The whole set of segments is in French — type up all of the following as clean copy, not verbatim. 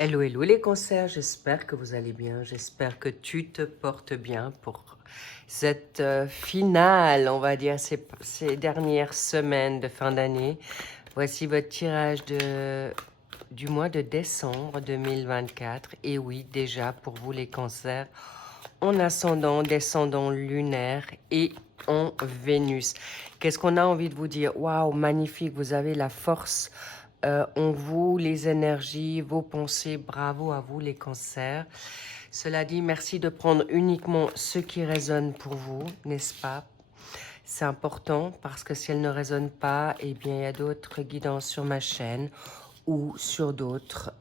Hello, hello les cancers, j'espère que vous allez bien, j'espère que tu te portes bien pour cette finale, on va dire, ces dernières semaines de fin d'année. Voici votre tirage du mois de décembre 2024. Et oui, déjà pour vous les cancers, en ascendant, descendant lunaire et en Vénus. Qu'est-ce qu'on a envie de vous dire? Waouh, magnifique, vous avez la force en vous, les énergies, vos pensées. Bravo à vous les cancers. Cela dit, merci de prendre uniquement ce qui résonne pour vous, n'est-ce pas? C'est important parce que si elle ne résonne pas, eh bien, il y a d'autres guidances sur ma chaîne ou sur d'autres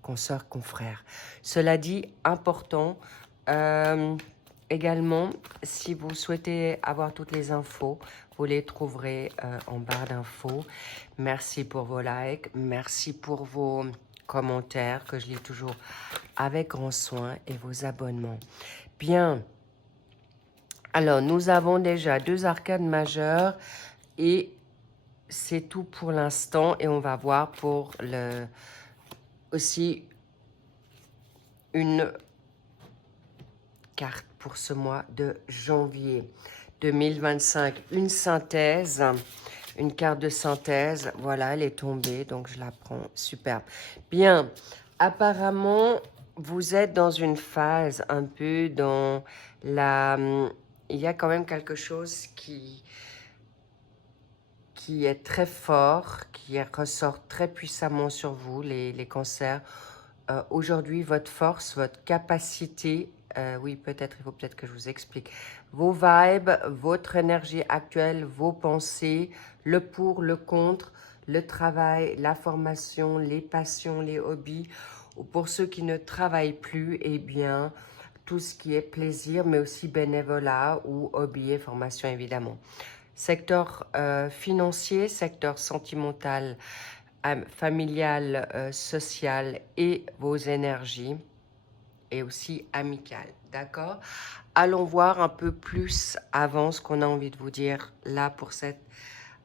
consoeurs, confrères. Cela dit, important. euh, Également, si vous souhaitez avoir toutes les infos, vous les trouverez en barre d'infos. Merci pour vos likes, merci pour vos commentaires que je lis toujours avec grand soin et vos abonnements. Bien, alors nous avons déjà 2 arcades majeures et c'est tout pour l'instant et on va voir pour aussi une carte pour ce mois de janvier 2025. Une synthèse, une carte de synthèse. Voilà, elle est tombée, donc je la prends. Superbe. Bien, apparemment, vous êtes dans une phase un peu dans la... Il y a quand même quelque chose qui est très fort, qui ressort très puissamment sur vous, les cancers. Aujourd'hui, votre force, votre capacité, oui, peut-être, il faut peut-être que je vous explique, vos vibes, votre énergie actuelle, vos pensées, le pour, le contre, le travail, la formation, les passions, les hobbies, ou pour ceux qui ne travaillent plus, eh bien, tout ce qui est plaisir, mais aussi bénévolat ou hobby et formation, évidemment. Secteur financier, secteur sentimental, familial, social et vos énergies et aussi amicales, d'accord? Allons voir un peu plus avant ce qu'on a envie de vous dire là pour cette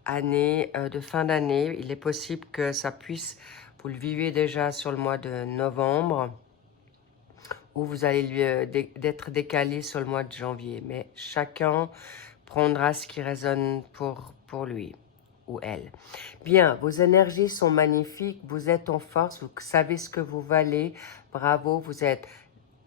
année de fin d'année. Il est possible que ça puisse, vous le vivez déjà sur le mois de novembre ou vous allez d'être décalé sur le mois de janvier, mais chacun prendra ce qui résonne pour lui ou elle. Bien, vos énergies sont magnifiques, vous êtes en force, vous savez ce que vous valez, bravo, vous êtes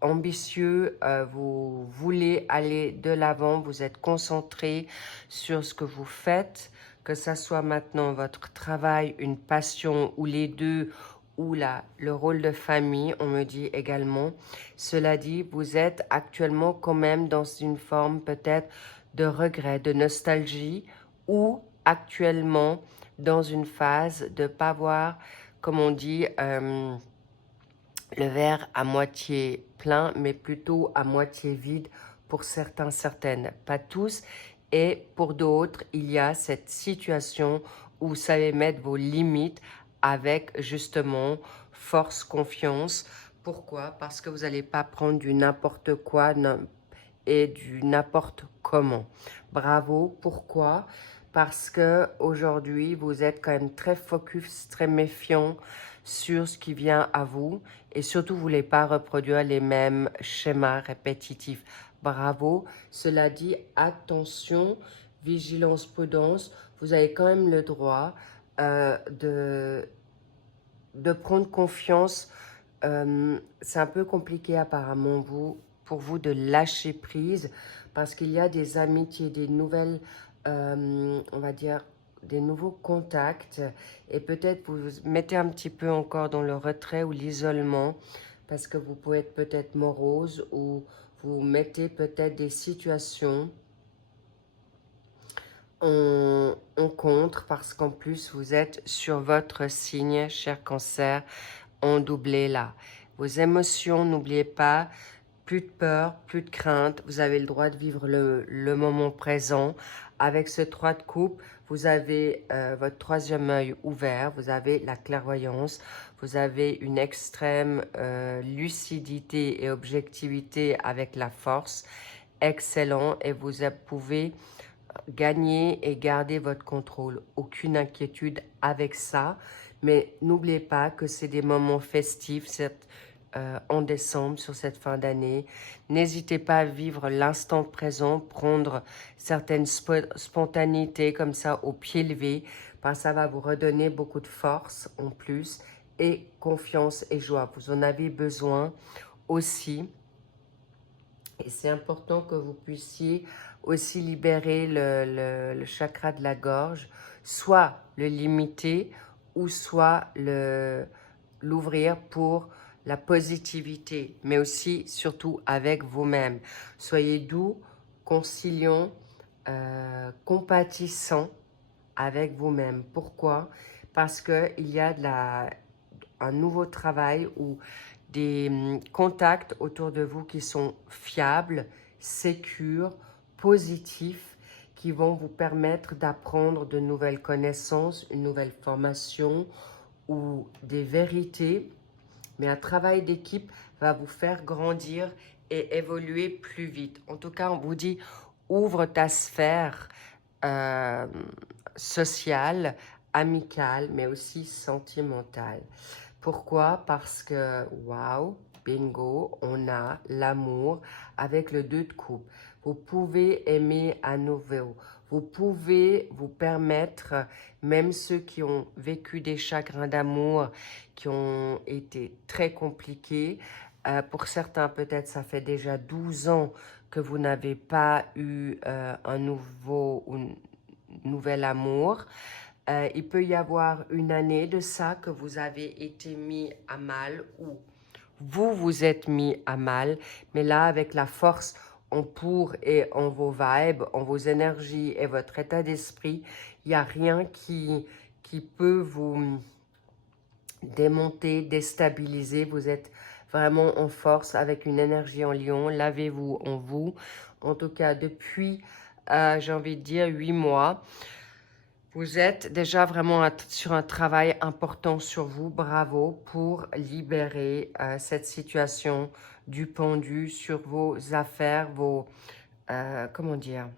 ambitieux, vous voulez aller de l'avant, vous êtes concentré sur ce que vous faites, que ça soit maintenant votre travail, une passion ou les deux, ou le rôle de famille, on me dit également. Cela dit, vous êtes actuellement quand même dans une forme peut-être de regret, de nostalgie, ou actuellement dans une phase de pas voir, comme on dit, le verre à moitié plein, mais plutôt à moitié vide pour certains, certaines, pas tous. Et pour d'autres, il y a cette situation où vous savez mettre vos limites avec justement force, confiance. Pourquoi? Parce que vous n'allez pas prendre du n'importe quoi et du n'importe comment. Bravo. Pourquoi? Parce que aujourd'hui, vous êtes quand même très focus, très méfiant sur ce qui vient à vous et surtout, vous ne voulez pas reproduire les mêmes schémas répétitifs. Bravo. Cela dit, attention, vigilance, prudence. Vous avez quand même le droit de prendre confiance. C'est un peu compliqué apparemment pour vous de lâcher prise parce qu'il y a des amitiés, des nouvelles, on va dire, des nouveaux contacts et peut-être vous vous mettez un petit peu encore dans le retrait ou l'isolement parce que vous pouvez être peut-être morose ou vous mettez peut-être des situations en contre parce qu'en plus vous êtes sur votre signe, cher cancer, en doublé là. Vos émotions, n'oubliez pas, plus de peur, plus de crainte. Vous avez le droit de vivre le moment présent. Avec ce 3 de coupe, vous avez votre troisième œil ouvert. Vous avez la clairvoyance. Vous avez une extrême lucidité et objectivité avec la force. Excellent. Et vous pouvez gagner et garder votre contrôle. Aucune inquiétude avec ça. Mais n'oubliez pas que c'est des moments festifs en décembre, sur cette fin d'année. N'hésitez pas à vivre l'instant présent, prendre certaines spontanéités comme ça au pied levé, parce que ça va vous redonner beaucoup de force en plus et confiance et joie. Vous en avez besoin aussi. Et c'est important que vous puissiez aussi libérer le chakra de la gorge, soit le limiter ou soit l'ouvrir pour la positivité, mais aussi, surtout, avec vous-même. Soyez doux, conciliant, compatissant avec vous-même. Pourquoi? Parce qu'il y a un nouveau travail ou des contacts autour de vous qui sont fiables, sécures, positifs, qui vont vous permettre d'apprendre de nouvelles connaissances, une nouvelle formation ou des vérités. Mais un travail d'équipe va vous faire grandir et évoluer plus vite. En tout cas, on vous dit, ouvre ta sphère euh, sociale, amicale, mais aussi sentimentale. Pourquoi? Parce que, waouh, bingo, on a l'amour avec le 2 de coupe. Vous pouvez aimer à nouveau. Vous pouvez vous permettre, même ceux qui ont vécu des chagrins d'amour qui ont été très compliqués, pour certains peut-être ça fait déjà 12 ans que vous n'avez pas eu un nouvel amour. Il peut y avoir une année de ça que vous avez été mis à mal ou vous vous êtes mis à mal, mais là avec la force en pour et en vos vibes, en vos énergies et votre état d'esprit, il n'y a rien qui peut vous démonter, déstabiliser. Vous êtes vraiment en force avec une énergie en lion. Lavez-vous en vous. En tout cas, depuis, j'ai envie de dire, 8 mois, vous êtes déjà vraiment sur un travail important sur vous. Bravo pour libérer cette situation du pendu sur vos affaires, comment dire,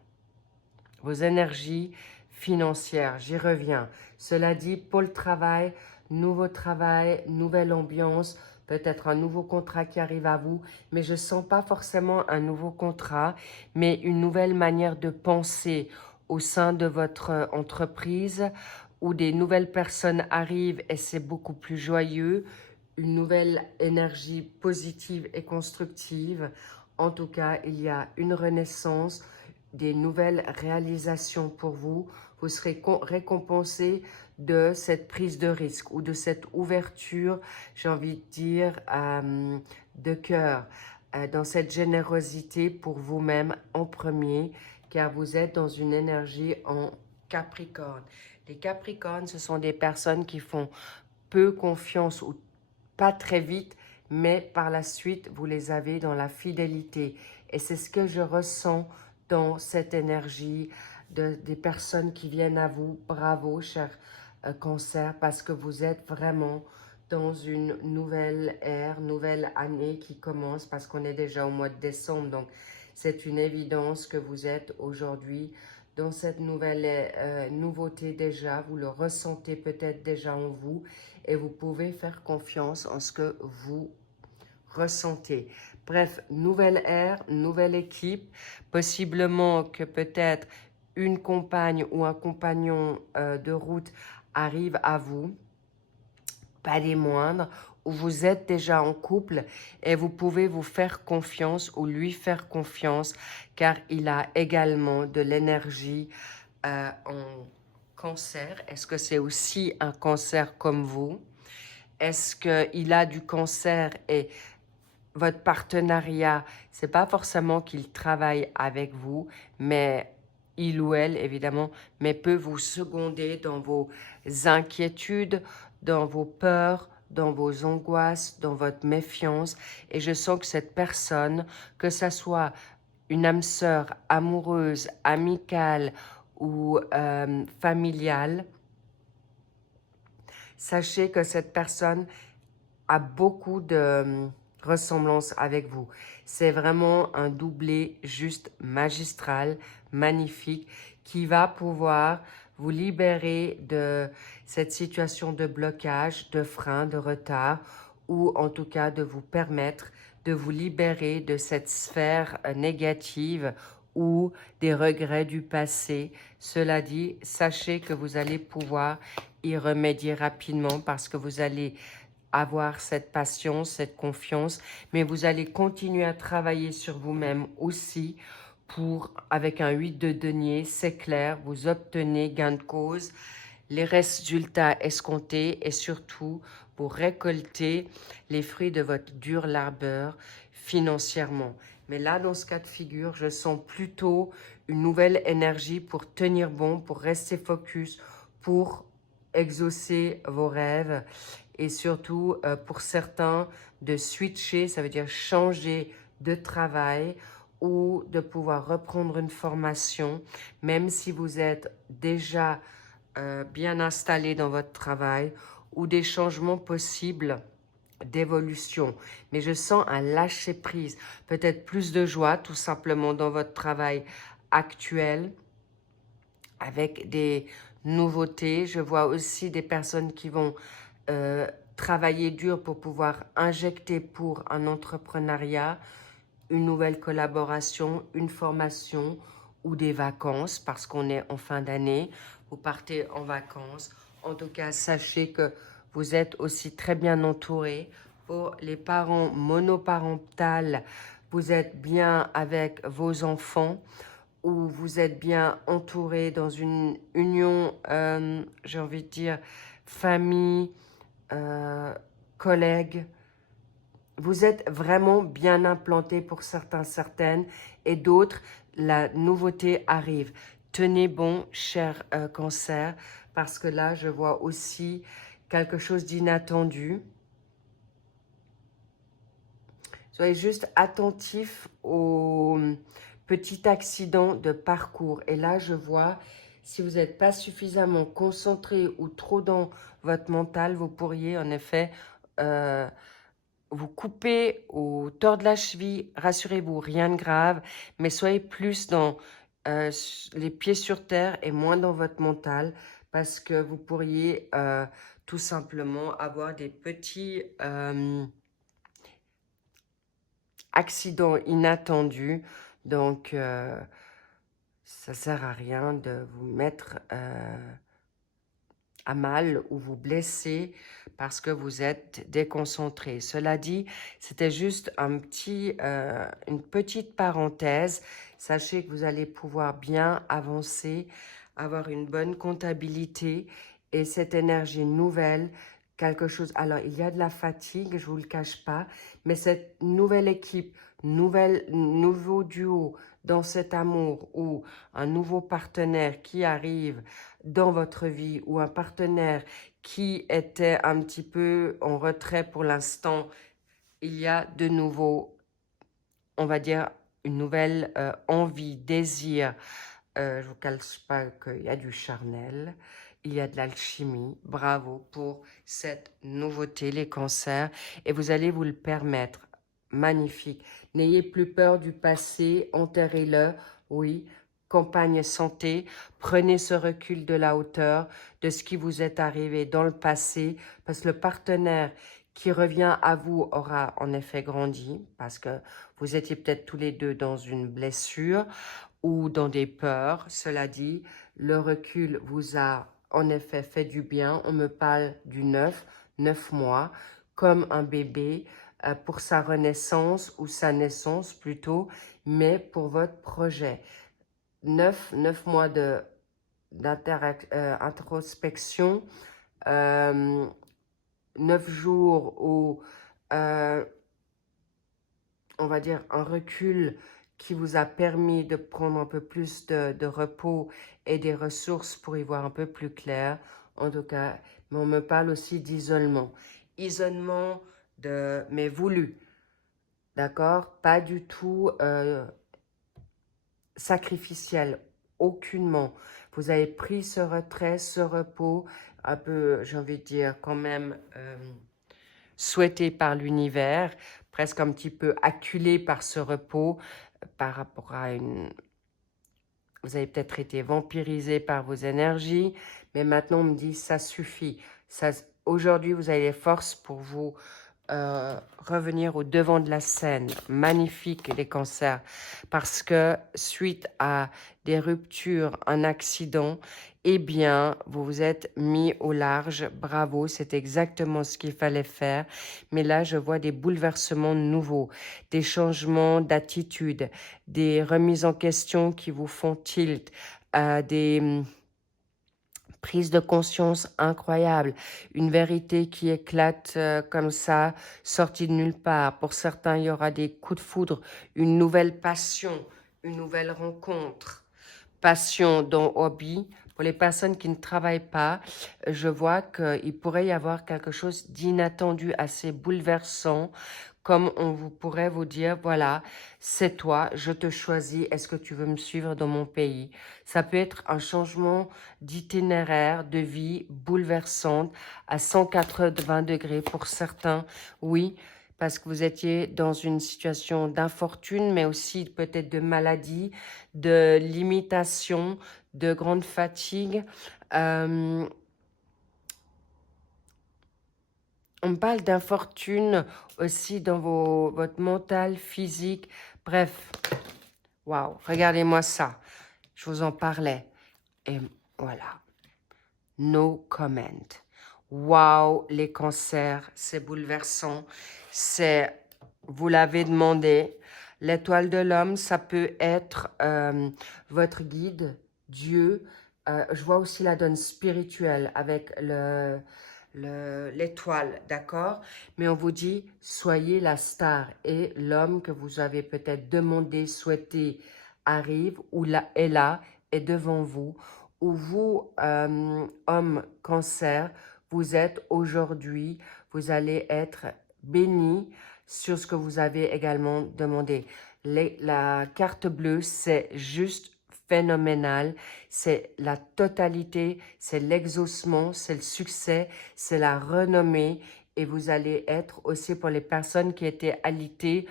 vos énergies financières. J'y reviens. Cela dit, pour le travail, nouvelle ambiance, peut-être un nouveau contrat qui arrive à vous, mais je ne sens pas forcément un nouveau contrat, mais une nouvelle manière de penser au sein de votre entreprise où des nouvelles personnes arrivent et c'est beaucoup plus joyeux, une nouvelle énergie positive et constructive. En tout cas, il y a une renaissance, des nouvelles réalisations pour vous. Vous serez récompensé de cette prise de risque ou de cette ouverture, j'ai envie de dire, de cœur, dans cette générosité pour vous-même en premier, car vous êtes dans une énergie en Capricorne. Les Capricornes, ce sont des personnes qui font peu confiance ou pas très vite, mais par la suite, vous les avez dans la fidélité. Et c'est ce que je ressens dans cette énergie des personnes qui viennent à vous. Bravo, cher Cancer, parce que vous êtes vraiment dans une nouvelle ère, nouvelle année qui commence, parce qu'on est déjà au mois de décembre. Donc, c'est une évidence que vous êtes aujourd'hui dans cette nouvelle nouveauté déjà. Vous le ressentez peut-être déjà en vous et vous pouvez faire confiance en ce que vous ressentez. Bref, nouvelle ère, nouvelle équipe, possiblement que peut-être une compagne ou un compagnon de route arrive à vous, pas des moindres, où vous êtes déjà en couple et vous pouvez vous faire confiance ou lui faire confiance car il a également de l'énergie en cancer. Est-ce que c'est aussi un cancer comme vous? Est-ce qu'il a du cancer et votre partenariat, c'est pas forcément qu'il travaille avec vous, mais il ou elle, évidemment, mais peut vous seconder dans vos inquiétudes, dans vos peurs, dans vos angoisses, dans votre méfiance. Et je sens que cette personne, que ça soit une âme sœur amoureuse, amicale ou familiale, sachez que cette personne a beaucoup de ressemblance avec vous. C'est vraiment un doublé juste magistral, magnifique, qui va pouvoir vous libérer de cette situation de blocage, de frein, de retard, ou en tout cas de vous permettre de vous libérer de cette sphère négative ou des regrets du passé. Cela dit, sachez que vous allez pouvoir y remédier rapidement parce que vous allez avoir cette patience, cette confiance, mais vous allez continuer à travailler sur vous-même aussi pour, avec un 8 de denier, c'est clair, vous obtenez gain de cause, les résultats escomptés et surtout, vous récoltez les fruits de votre dur labeur financièrement. Mais là, dans ce cas de figure, je sens plutôt une nouvelle énergie pour tenir bon, pour rester focus, pour exaucer vos rêves et surtout pour certains de switcher, ça veut dire changer de travail ou de pouvoir reprendre une formation, même si vous êtes déjà bien installé dans votre travail ou des changements possibles d'évolution. Mais je sens un lâcher-prise, peut-être plus de joie tout simplement dans votre travail actuel avec des nouveautés. Je vois aussi des personnes qui vont travailler dur pour pouvoir injecter pour un entrepreneuriat, une nouvelle collaboration, une formation ou des vacances parce qu'on est en fin d'année. Vous partez en vacances. En tout cas, sachez que vous êtes aussi très bien entouré. Pour les parents monoparentales, vous êtes bien avec vos enfants ou vous êtes bien entouré dans une union, j'ai envie de dire, famille, collègues. Vous êtes vraiment bien implanté pour certains, certaines, et d'autres, la nouveauté arrive. Tenez bon, cher cancer, parce que là, je vois aussi quelque chose d'inattendu. Soyez juste attentif aux petits accidents de parcours. Et là, je vois, si vous n'êtes pas suffisamment concentré ou trop dans votre mental, vous pourriez en effet vous couper ou tordre la cheville. Rassurez-vous, rien de grave, mais soyez plus dans les pieds sur terre et moins dans votre mental parce que vous pourriez tout simplement avoir des petits accidents inattendus. Donc, ça sert à rien de vous mettre à mal ou vous blesser parce que vous êtes déconcentré. Cela dit, c'était juste une petite parenthèse. Sachez que vous allez pouvoir bien avancer, avoir une bonne comptabilité et cette énergie nouvelle, quelque chose. Alors, il y a de la fatigue, je ne vous le cache pas, mais cette nouvelle équipe, nouveau duo dans cet amour ou un nouveau partenaire qui arrive dans votre vie ou un partenaire qui était un petit peu en retrait pour l'instant, il y a de nouveau, on va dire, une nouvelle envie, désir. Je ne vous cache pas qu'il y a du charnel, il y a de l'alchimie. Bravo pour cette nouveauté, les cancers. Et vous allez vous le permettre. Magnifique. N'ayez plus peur du passé, enterrez-le. Oui, campagne santé. Prenez ce recul de la hauteur, de ce qui vous est arrivé dans le passé, parce que le partenaire qui revient à vous aura en effet grandi, parce que vous étiez peut-être tous les deux dans une blessure ou dans des peurs. Cela dit, le recul vous a en effet fait du bien. On me parle du 9 mois, comme un bébé pour sa renaissance ou sa naissance plutôt, mais pour votre projet. 9 mois d'introspection, 9 jours où on va dire, un recul qui vous a permis de prendre un peu plus de repos et des ressources pour y voir un peu plus clair, en tout cas. Mais on me parle aussi d'isolement. Isolement mais voulu, d'accord? Pas du tout sacrificiel, aucunement. Vous avez pris ce retrait, ce repos, un peu, j'ai envie de dire, quand même souhaité par l'univers, presque un petit peu acculé par ce repos par rapport à Vous avez peut-être été vampirisé par vos énergies, mais maintenant on me dit ça suffit. Aujourd'hui, vous avez les forces pour vous revenir au devant de la scène. Magnifique les cancers, parce que suite à des ruptures, un accident, eh bien, vous vous êtes mis au large. Bravo, c'est exactement ce qu'il fallait faire. Mais là, je vois des bouleversements nouveaux, des changements d'attitude, des remises en question qui vous font tilt, des prise de conscience incroyable, une vérité qui éclate comme ça, sortie de nulle part. Pour certains, il y aura des coups de foudre, une nouvelle passion, une nouvelle rencontre. Passion dans hobby. Pour les personnes qui ne travaillent pas, je vois qu'il pourrait y avoir quelque chose d'inattendu, assez bouleversant, comme on vous pourrait vous dire, voilà, c'est toi, je te choisis, est-ce que tu veux me suivre dans mon pays? Ça peut être un changement d'itinéraire, de vie bouleversante à 180 degrés pour certains, oui, parce que vous étiez dans une situation d'infortune, mais aussi peut-être de maladie, de limitation, de grande fatigue. Euh, on parle d'infortune aussi dans votre mental, physique. Bref, waouh, regardez-moi ça. Je vous en parlais. Et voilà. No comment. Waouh, les cancers, c'est bouleversant. Vous l'avez demandé. L'étoile de l'homme, ça peut être votre guide, Dieu. Je vois aussi la donne spirituelle avec l'étoile, d'accord? Mais on vous dit, soyez la star. Et l'homme que vous avez peut-être demandé, souhaité, arrive ou est là, est devant vous. Ou vous, homme cancer, vous êtes aujourd'hui, vous allez être béni sur ce que vous avez également demandé. La carte bleue, c'est juste phénoménal. C'est la totalité, c'est l'exaucement, c'est le succès, c'est la renommée. Et vous allez être aussi pour les personnes qui étaient alitées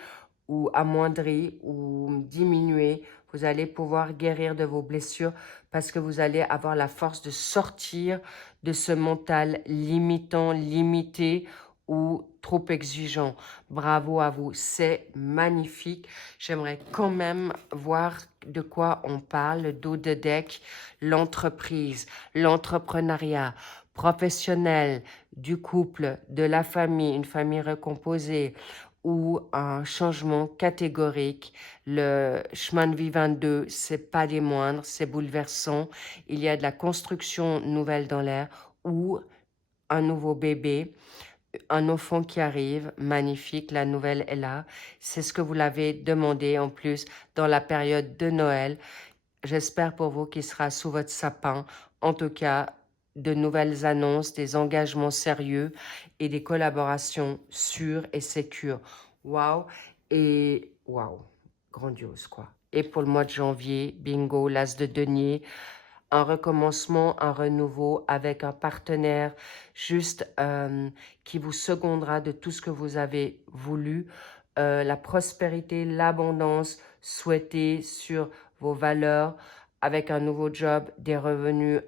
ou amoindries ou diminuées, vous allez pouvoir guérir de vos blessures parce que vous allez avoir la force de sortir de ce mental limitant, limité ou trop exigeant. Bravo à vous, c'est magnifique. J'aimerais quand même voir de quoi on parle, le dos de deck, l'entreprise, l'entrepreneuriat professionnel, du couple, de la famille, une famille recomposée, ou un changement catégorique. Le chemin de vie 22, c'est pas des moindres, c'est bouleversant. Il y a de la construction nouvelle dans l'air ou un nouveau bébé, un enfant qui arrive, magnifique, la nouvelle est là. C'est ce que vous l'avez demandé en plus dans la période de Noël. J'espère pour vous qu'il sera sous votre sapin. En tout cas, de nouvelles annonces, des engagements sérieux et des collaborations sûres et sécures. Waouh! Et waouh! Grandiose, quoi. Et pour le mois de janvier, bingo, l'as de denier, un recommencement, un renouveau avec un partenaire juste qui vous secondera de tout ce que vous avez voulu. La prospérité, l'abondance souhaitée sur vos valeurs avec un nouveau job, des revenus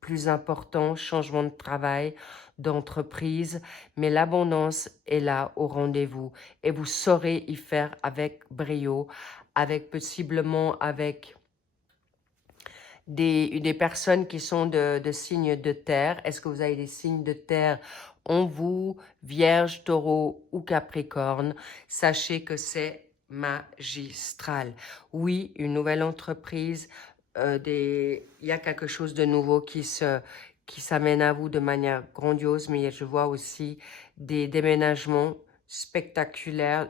plus importants, changement de travail, d'entreprise, mais l'abondance est là au rendez-vous et vous saurez y faire avec brio, avec possiblement avec des personnes qui sont de signes de terre. Est-ce que vous avez des signes de terre en vous, Vierge, Taureau ou Capricorne? Sachez que c'est magistral. Oui, une nouvelle entreprise, il y a quelque chose de nouveau qui s'amène à vous de manière grandiose, mais je vois aussi des déménagements spectaculaires,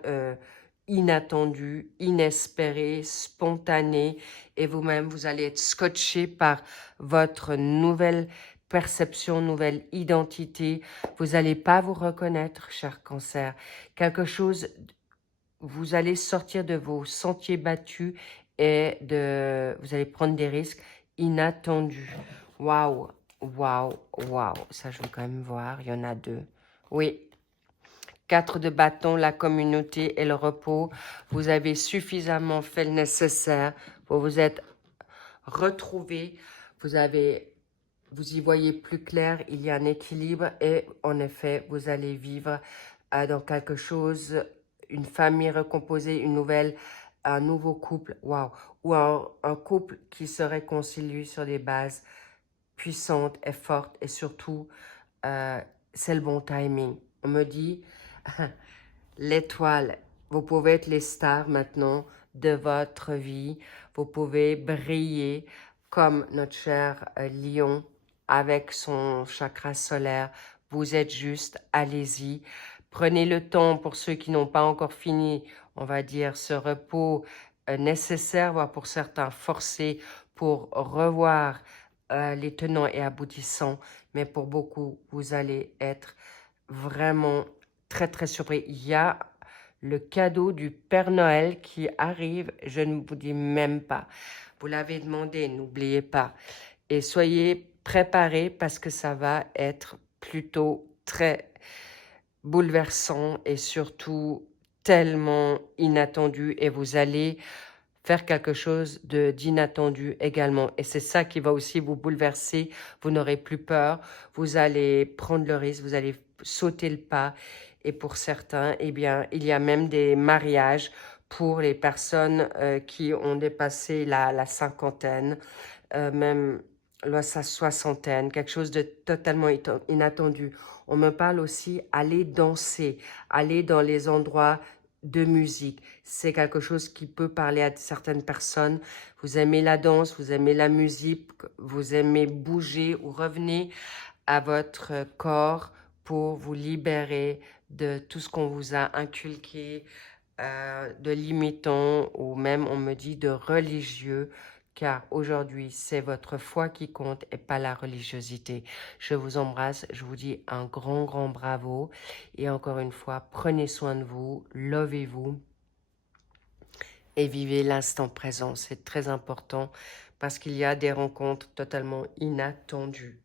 inattendus, inespérés, spontanés, et vous-même, vous allez être scotché par votre nouvelle perception, nouvelle identité. Vous n'allez pas vous reconnaître, cher cancer. Quelque chose, vous allez sortir de vos sentiers battus et vous allez prendre des risques inattendus. Waouh, waouh, waouh. Ça, je veux quand même voir. Il y en a deux. Oui. 4 de bâton, la communauté et le repos. Vous avez suffisamment fait le nécessaire. Vous vous êtes retrouver, vous y voyez plus clair, il y a un équilibre et en effet, vous allez vivre dans quelque chose, une famille recomposée, un nouveau couple, waouh, ou un couple qui se réconcilie sur des bases puissantes et fortes et surtout, c'est le bon timing. On me dit, l'étoile, vous pouvez être les stars maintenant de votre vie, vous pouvez briller comme notre cher lion avec son chakra solaire. Vous êtes juste, allez-y. Prenez le temps pour ceux qui n'ont pas encore fini, on va dire, ce repos nécessaire, voire pour certains forcés, pour revoir les tenants et aboutissants. Mais pour beaucoup, vous allez être vraiment très, très surpris. Il y a le cadeau du Père Noël qui arrive, je ne vous dis même pas. Vous l'avez demandé, n'oubliez pas. Et soyez préparés parce que ça va être plutôt très bouleversant et surtout tellement inattendu et vous allez faire quelque chose d'inattendu également. Et c'est ça qui va aussi vous bouleverser. Vous n'aurez plus peur. Vous allez prendre le risque. Vous allez sauter le pas. Et pour certains, eh bien, il y a même des mariages pour les personnes qui ont dépassé la cinquantaine, même la soixantaine, quelque chose de totalement inattendu. On me parle aussi aller danser, aller dans les endroits de musique. C'est quelque chose qui peut parler à certaines personnes. Vous aimez la danse, vous aimez la musique, vous aimez bouger ou revenez à votre corps pour vous libérer de tout ce qu'on vous a inculqué, de limitant ou même on me dit de religieux, car aujourd'hui c'est votre foi qui compte et pas la religiosité. Je vous embrasse, je vous dis un grand grand bravo et encore une fois prenez soin de vous, lovez-vous et vivez l'instant présent. C'est très important parce qu'il y a des rencontres totalement inattendues.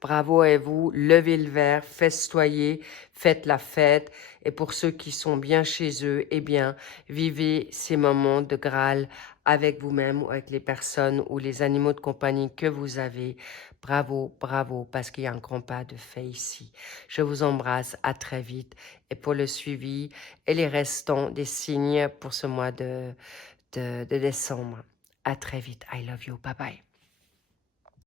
Bravo à vous, levez le verre, festoyez, faites la fête. Et pour ceux qui sont bien chez eux, eh bien, vivez ces moments de Graal avec vous-même ou avec les personnes ou les animaux de compagnie que vous avez. Bravo, bravo, parce qu'il y a un grand pas de fait ici. Je vous embrasse, à très vite. Et pour le suivi et les restants des signes pour ce mois de décembre. À très vite. I love you. Bye bye.